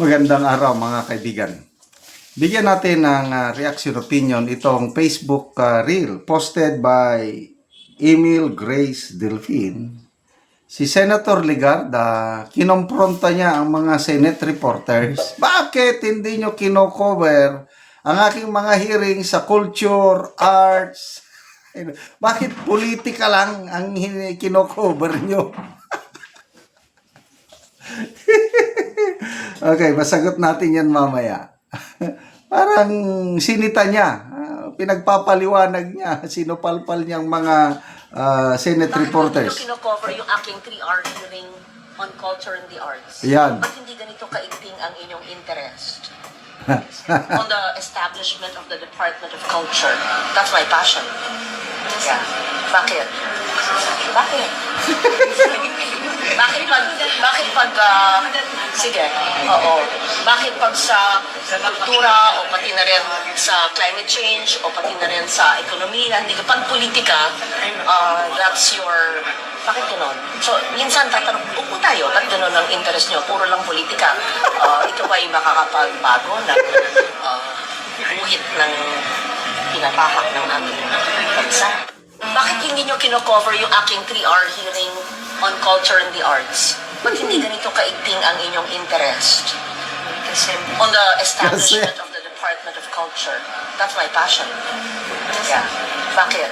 Magandang araw mga kaibigan. Bigyan natin ng reaction opinion itong Facebook reel posted by Emil Grace Delfin. Si Senator Ligarda, kinompronta niya ang mga Senate reporters. Bakit hindi nyo kino-cover ang aking mga hearing sa culture, arts? Bakit politika lang ang kino-cover nyo? Okay, masagot natin yan mamaya. Parang sinita niya, pinagpapaliwanag niya, sinupalpal niyang mga Senate reporters. Bakit hindi kino-cover yung aking 3-hour hearing on culture and the arts? Yan. Ba't hindi ganito kaigting ang inyong interest? On the establishment of the Department of Culture. That's my passion. Yeah. Bakit? Bakit? Sige, oo. Bakit pag sa kultura o pati na rin sa climate change o pati na rin sa ekonomiya, hindi ka pag politika, that's your, bakit gano'n? So, minsan tatanong, upo tayo, ba't gano'n ang interest nyo? Puro lang politika. Ito ba yung makakapagbago ng guhit ng pinatahak ng ating bansa? Bakit hindi nyo kino-cover yung aking 3-hour hearing on culture and the arts? Ba't hindi ganito kaigting ang inyong interest? Kasi on the establishment of the Department of Culture. That's my passion. Yeah. Bakit?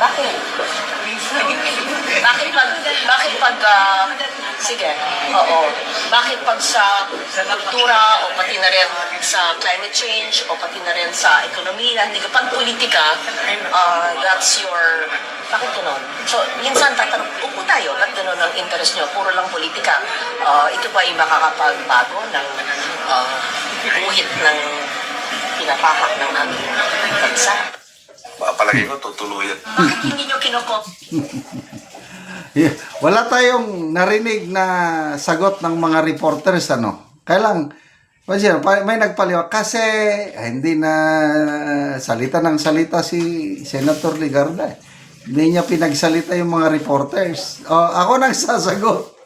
Bakit? Sige, oo. Bakit pag sa kultura o pati na rin sa climate change o pati na rin sa ekonomiya, hindi ka pag politika, that's your, bakit gano'n? So, minsan tatanong, upo tayo, ba't gano'n ang interest nyo? Puro lang politika. Ito ba yung makakapagbago ng guhit ng pinatahak ng ating bansa? Palagi ko tutuluyan. Bakit hindi nyo Yeah. Wala tayong narinig na sagot ng mga reporters, ano. Kailang, may nagpaliwa kasi hindi na salita ng salita si Senator Ligarda. Hindi niya pinagsalita yung mga reporters. Ako nang sasagot.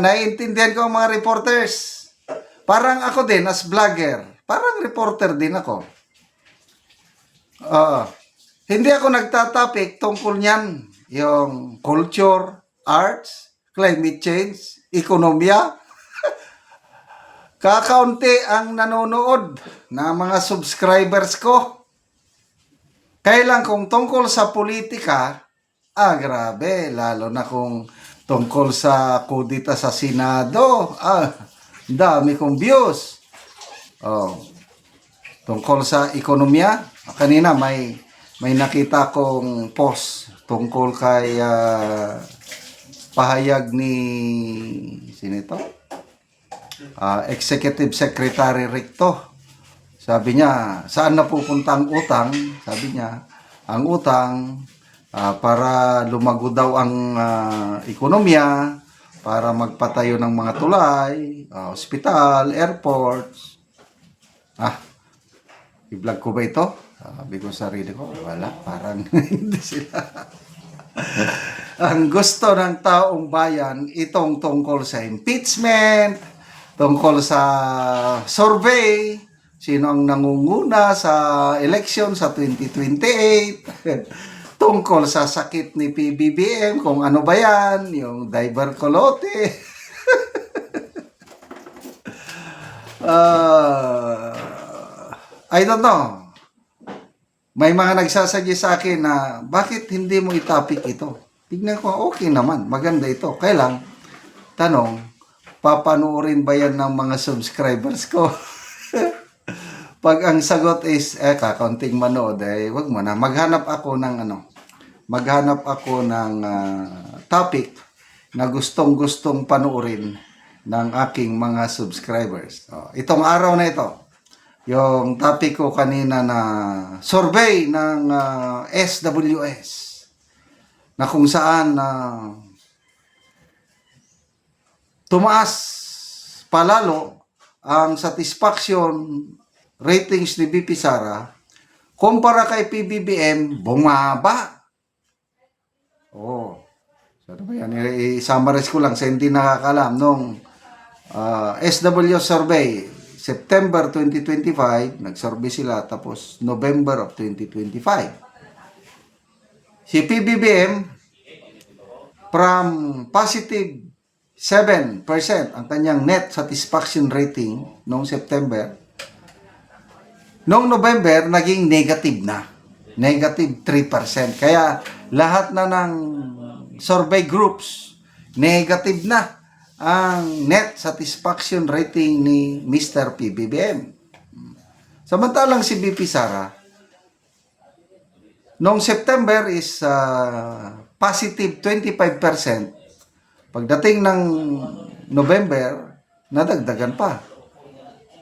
Naiintindihan ko ang mga reporters. Parang ako din, as vlogger. Parang reporter din ako. Hindi ako nagtatapik tungkol niyan. Yung culture, arts, climate change, ekonomiya. Kakaunti ang nanonood na mga subscribers ko. Kailan kung tungkol sa politika, grabe, lalo na kung tungkol sa kudita sa Senado, dami kong views. Tungkol sa ekonomiya, kanina may nakita kong post tungkol kay pahayag ni sino ito? Executive Secretary Ricto. Sabi niya, saan napupunta ang utang? Sabi niya, ang utang para lumago daw ang ekonomiya, para magpatayo ng mga tulay, hospital, airports. I-vlog ko ba ito? Sabi ko sa sarili ko, wala, parang hindi sila. Ang gusto ng taong bayan, itong tungkol sa impeachment, tungkol sa survey, sino ang nangunguna sa election sa 2028, tungkol sa sakit ni PBBM, kung ano ba yan, yung divercolote. I don't know. May mga nagsasuggest sa akin na bakit hindi mo itapik ito? Tignan ko, okay naman, maganda ito. Kailang, tanong, papanoorin ba yan ng mga subscribers ko? Pag ang sagot is, kakaunting manood, wag mo na. Maghanap ako ng topic na gustong-gustong panoorin ng aking mga subscribers. Itong araw na ito, yung topic ko kanina na survey ng SWS na kung saan tumaas palalo ang satisfaction ratings ni BP Sara kumpara kay PBBM, bumaba. So, ano ba yan? I-summarize ko lang sa hindi nakakalam. Nung SW survey, September 2025, nag-survey sila, tapos November of 2025. Si PBBM, from positive 7% ang kanyang net satisfaction rating noong September, noong November, naging negative na. Negative 3%. Kaya lahat na ng survey groups, negative na ang net satisfaction rating ni Mr. PBBM. Samantalang si BP Sara, noong September is positive 25%. Pagdating ng November, nadagdagan pa.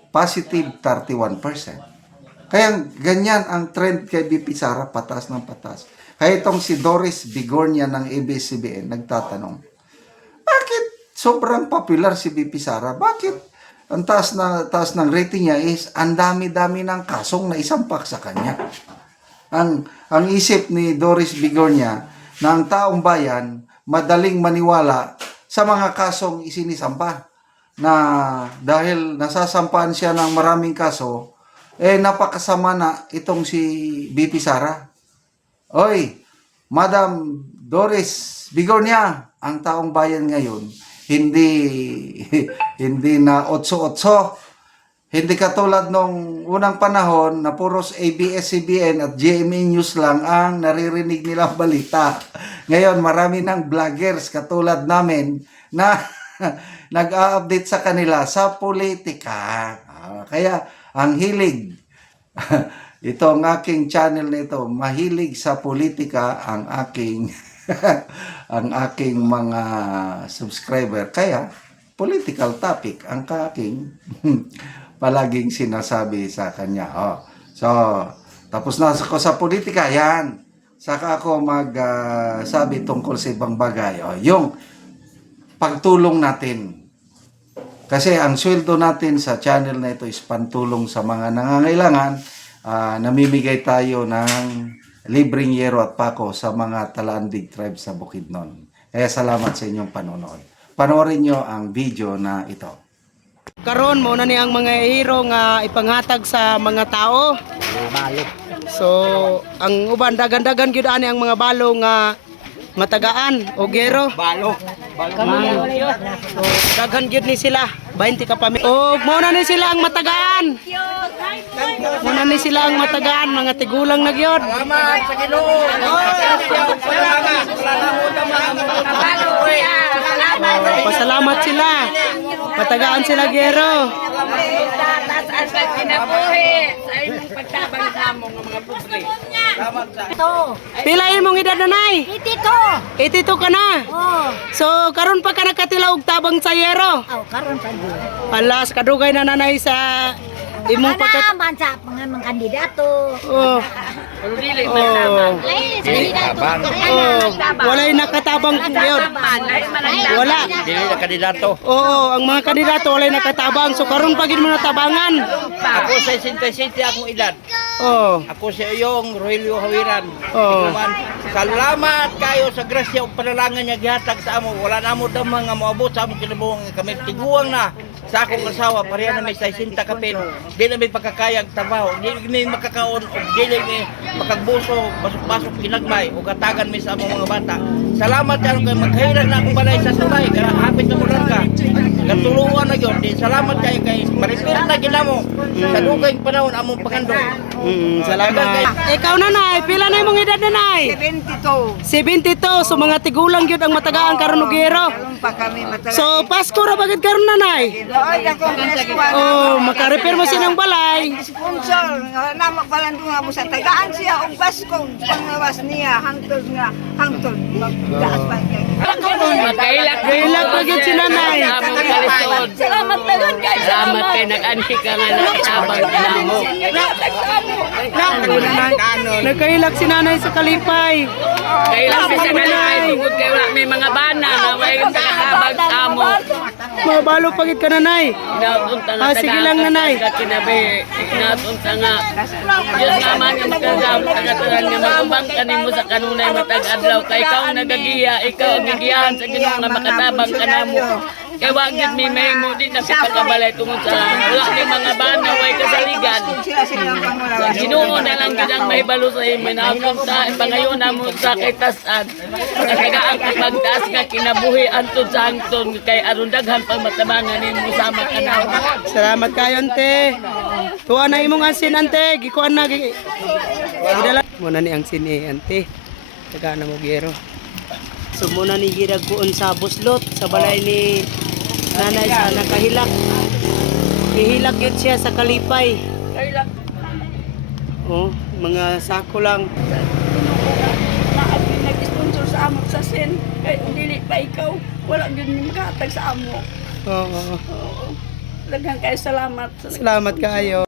Positive 31%. Kaya ganyan ang trend kay BP Sara, patas ng patas. Kaya itong si Doris Bigornia ng ABS-CBN nagtatanong, bakit sobrang popular si BP Sara? Bakit ang taas ng rating niya is ang dami-dami ng kasong na isampak sa kanya? Ang isip ni Doris Bigornia na ang taong bayan madaling maniwala sa mga kasong isinisampa, na dahil nasasampahan siya ng maraming kaso, napakasama na itong si BP Sara. Oy, Madam Doris Bigornia, ang taong bayan ngayon hindi na otso-otso. Hindi katulad nung unang panahon na puros ABS-CBN at GMA News lang ang naririnig nilang balita. Ngayon, marami ng vloggers katulad namin na nag-a-update sa kanila sa politika. Kaya, ang hilig, itong aking channel nito, mahilig sa politika ang aking ang aking mga subscriber. Kaya, political topic ang aking palaging sinasabi sa kanya. So, tapos na ako sa politika, yan. Saka ako magsabi tungkol sa ibang bagay. Yung pagtulong natin. Kasi ang sweldo natin sa channel na ito is pantulong sa mga nangangailangan. Namimigay tayo ng libreng yero at pako sa mga Talandig tribe sa Bukidnon. Kaya salamat sa inyong panonood. Panoorin nyo ang video na ito. Karon mo na ni ang mga hero nga ipanghatag sa mga tao. So, ang uban dagan-dagan gyud ani ang mga balo nga matagaan o gero. Balo. So, daghan gyud ni sila. 20 ka pamilya. O mo na ni sila ang matagaan. Muna ni sila ang matagaan, mga tigulang na gyud. Salamat sa Ginoo. Pasalamat sila. Matagaan sila gero. Pila imong edad nanay? 82. 82 ka na? Oh, So karon pa ka nakatilaw og tabang sa yero? karon pa din. Alas kadugay na nanay sa imong pagkat Naman sa mga kandidato. Oh. Walay nakatabang yun. Wala. Dili na kandidato. Oo, ang mga kandidato walay nakatabang. So karon pa gid mo natabangan. Ako sa 67 akong edad. Oh. Ako si Iyong Rogelio Hawiran. Oo. Salamat kayo sa grasya ug panalangan niya gihatag sa amo. Wala na mo damang nga moabot sa among kinabuhi. Kami tiguang na sa akong asawa pareha na may 60 kapin. Di na may pagkakayag trabaho. Di may makakaon o di na may makagbuso, basok-basok kinagmay o katagan mi sa among mga bata. Salamat kayo kay maghahiran na akong balay sa tulay. Kaya hapit na mo lang ka. Katuluan na yun. Di salamat kayo kay maripir na ginamo. Sa dugay panahon among pangandoy. Salamat. Ikaw nanay, pila na imong edad nanay? 72. 72. So mga tigulang gyud ang matagaan karon og gero. So Pasko ra bagid karon nanay. Oh, makarepair mo sinang balay. Sponsor, namak balandong nga mo sa tagaan siya og baskong panglawas niya hangtod magtaas pa kay. Kailak bagid si nanay. Salamat tagon kay Salamat kay nag-ansi ka nga nakatabang mo. Nagkailak si nanay sa kalipay. Kailan sa nanay, tungkol kay wala may mga bana na may nakatabang amo. Mga balo pagit ka nanay. Inatunta nga Ah, sige lang, nanay. Ka kinabi. Inatunta nga. Diyos naman nga magkagam. Tagataran nga magubang kanimo sa kanunay matag-adlaw. Kay ikaw ang nagagiya. Ikaw ang gigiyahan sa Ginoo nga makatabang ka namo. Kay wagid mi mahimo di na pagkabalay tungod sa wala ni mga bana way kasaligan. Sa Ginoo na lang gid ang mahibalo sa imo napunta pangayon namo sa kay tasan. Kagaang pagtaas nga kinabuhi antud sa hangton kay aron daghan pang matabangan nimo sama ka namo. Salamat kayo, ante. Tuwa na imong ansin, ante. Gikuan na. Gidala. Muna ni ang sini, ante. Taga na mo gero. So muna ni girag kuon sa buslot sa balay ni nanay sa nakahilak. Ihilak yun siya sa kalipay. Oh, mga sako lang. Nag-sponsor sa amo sa sin. Kaya dili pa ikaw. Wala yun yung makahatag sa amo. Oo. Daghang kayo salamat. Salamat kayo.